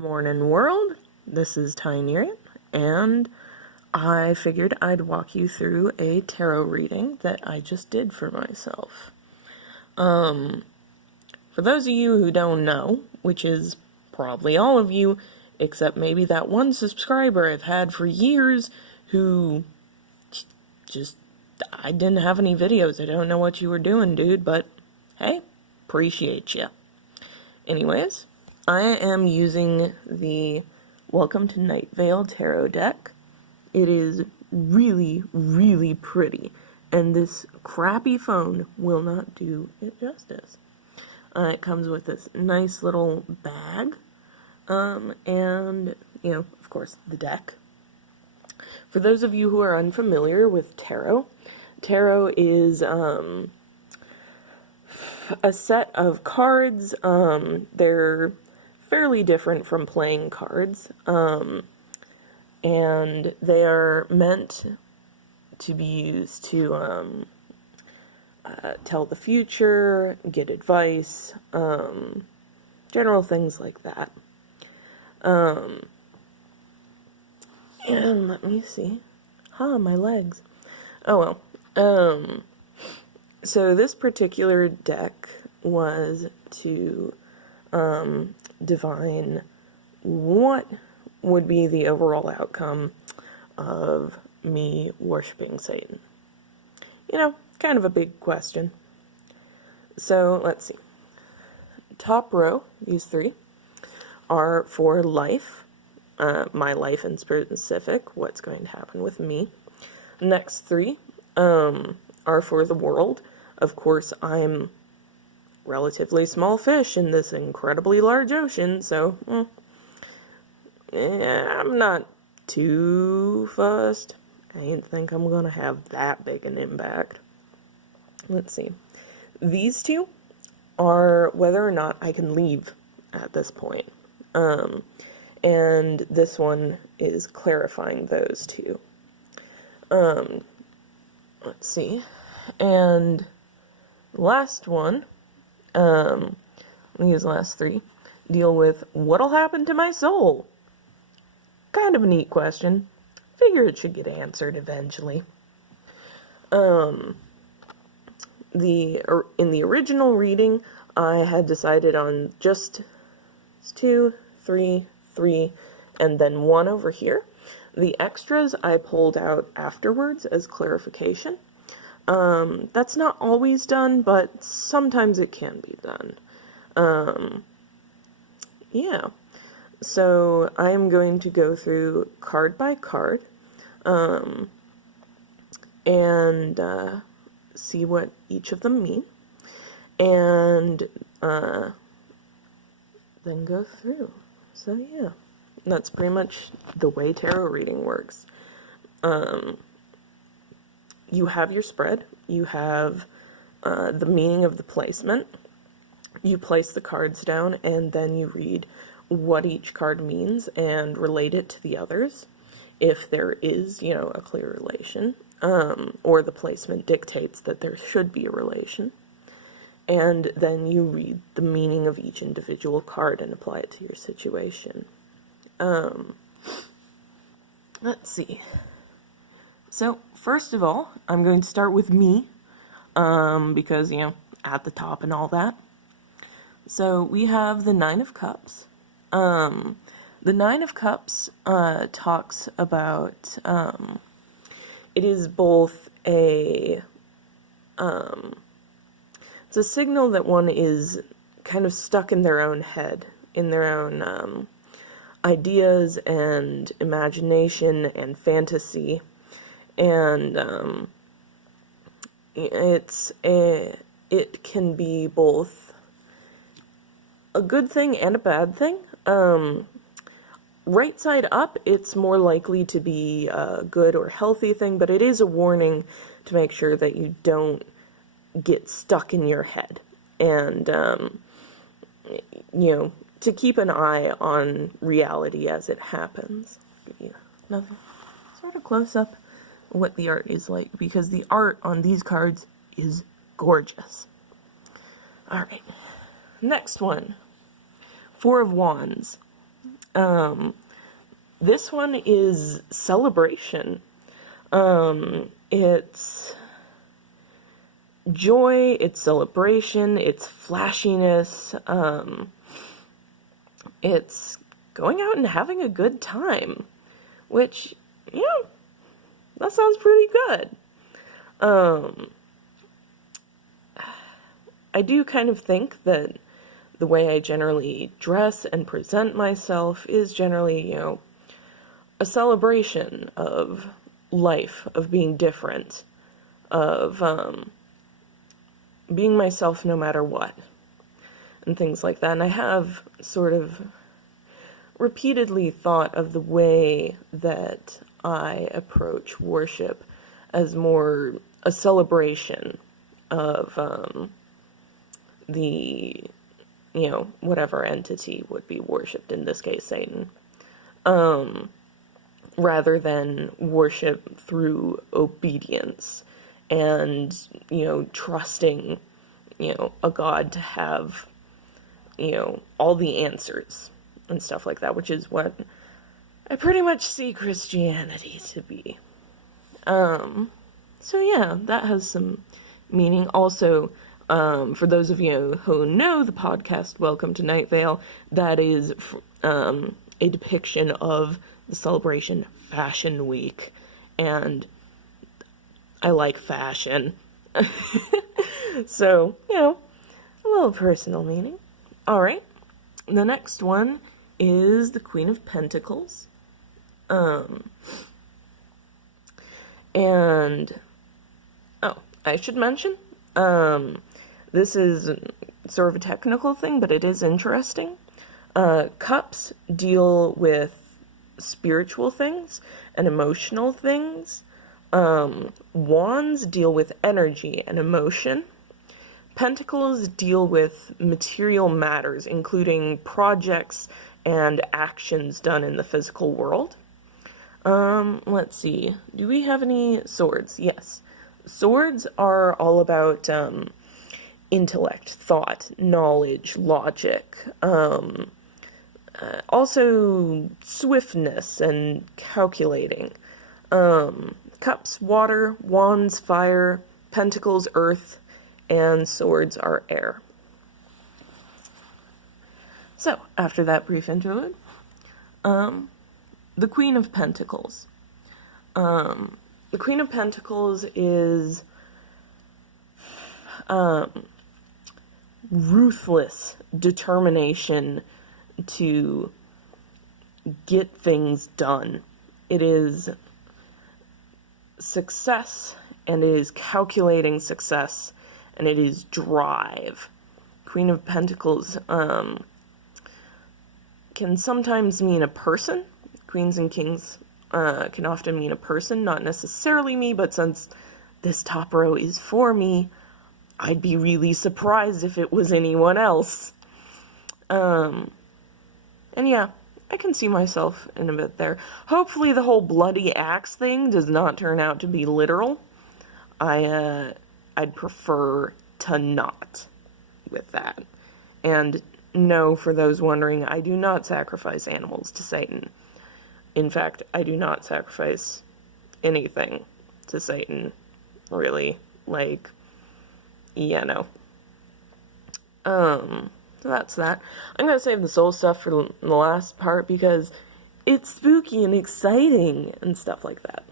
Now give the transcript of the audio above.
Morning world, this is Tinier, and I figured I'd walk you through a tarot reading that I just did for myself. For those of you who don't know, which is probably all of you, except maybe that one subscriber I've had for years who I didn't have any videos. I don't know what you were doing, dude, but hey, appreciate you. Anyways, I am using the Welcome to Night Vale Tarot deck. It is really, really pretty, and this crappy phone will not do it justice. It comes with this nice little bag, and, of course, the deck. For those of you who are unfamiliar with tarot, tarot is, a set of cards. They're fairly different from playing cards, and they are meant to be used to tell the future, get advice, general things like that. And let me see. My legs. Oh well. So this particular deck was to divine what would be the overall outcome of me worshiping Satan. Kind of a big question. So let's see. Top row, these three, are for life, my life in specific, what's going to happen with me. Next three are for the world. Of course, I'm relatively small fish in this incredibly large ocean, so I'm not too fussed. I ain't think I'm gonna have that big an impact. Let's see. These two are whether or not I can leave at this point. And this one is clarifying those two. Let's see. And the last one, these last three, deal with what'll happen to my soul. Kind of a neat question. Figure it should get answered eventually. In the original reading, I had decided on just 2, 3, 3, and then 1 over here. The extras I pulled out afterwards as clarification. That's not always done, but sometimes it can be done. Yeah. So I am going to go through card by card, and see what each of them mean, and then go through. So yeah, that's pretty much the way tarot reading works. You have your spread, you have the meaning of the placement, you place the cards down, and then you read what each card means and relate it to the others, if there is, a clear relation, or the placement dictates that there should be a relation. And then you read the meaning of each individual card and apply it to your situation. Let's see. So, first of all, I'm going to start with me, because, at the top and all that. So, we have the Nine of Cups. The Nine of Cups talks about, it is both it's a signal that one is kind of stuck in their own head, in their own ideas and imagination and fantasy. And it can be both a good thing and a bad thing. Right side up, it's more likely to be a good or healthy thing, but it is a warning to make sure that you don't get stuck in your head. And, to keep an eye on reality as it happens. Give you another sort of close-up what the art is like, because the art on these cards is gorgeous. Alright, next one. Four of Wands. This one is celebration. It's joy, it's celebration, it's flashiness, it's going out and having a good time, which, yeah, that sounds pretty good. I do kind of think that the way I generally dress and present myself is generally, a celebration of life, of being different, of being myself no matter what, and things like that. And I have sort of repeatedly thought of the way that I approach worship as more a celebration of the, whatever entity would be worshipped, in this case, Satan, rather than worship through obedience and, trusting, a God to have, all the answers and stuff like that, which is what I pretty much see Christianity to be. So yeah, that has some meaning. Also, for those of you who know the podcast Welcome to Night Vale, that is a depiction of the celebration Fashion Week, and I like fashion. So, a little personal meaning. Alright, the next one is the Queen of Pentacles. And, I should mention, this is sort of a technical thing, but it is interesting. Cups deal with spiritual things and emotional things. Wands deal with energy and emotion. Pentacles deal with material matters, including projects and actions done in the physical world. Let's see. Do we have any swords? Yes. Swords are all about intellect, thought, knowledge, logic, also swiftness and calculating. Cups, water, wands, fire, pentacles, earth, and swords are air. So, after that brief interlude, the Queen of Pentacles. The Queen of Pentacles is ruthless determination to get things done. It is success, and it is calculating success, and it is drive. Queen of Pentacles can sometimes mean a person. Queens and kings can often mean a person, not necessarily me, but since this top row is for me, I'd be really surprised if it was anyone else. And yeah, I can see myself in a bit there. Hopefully the whole bloody axe thing does not turn out to be literal. I'd prefer to not with that. And no, for those wondering, I do not sacrifice animals to Satan. In fact, I do not sacrifice anything to Satan, really. No. So that's that. I'm gonna save the soul stuff for the last part because it's spooky and exciting and stuff like that.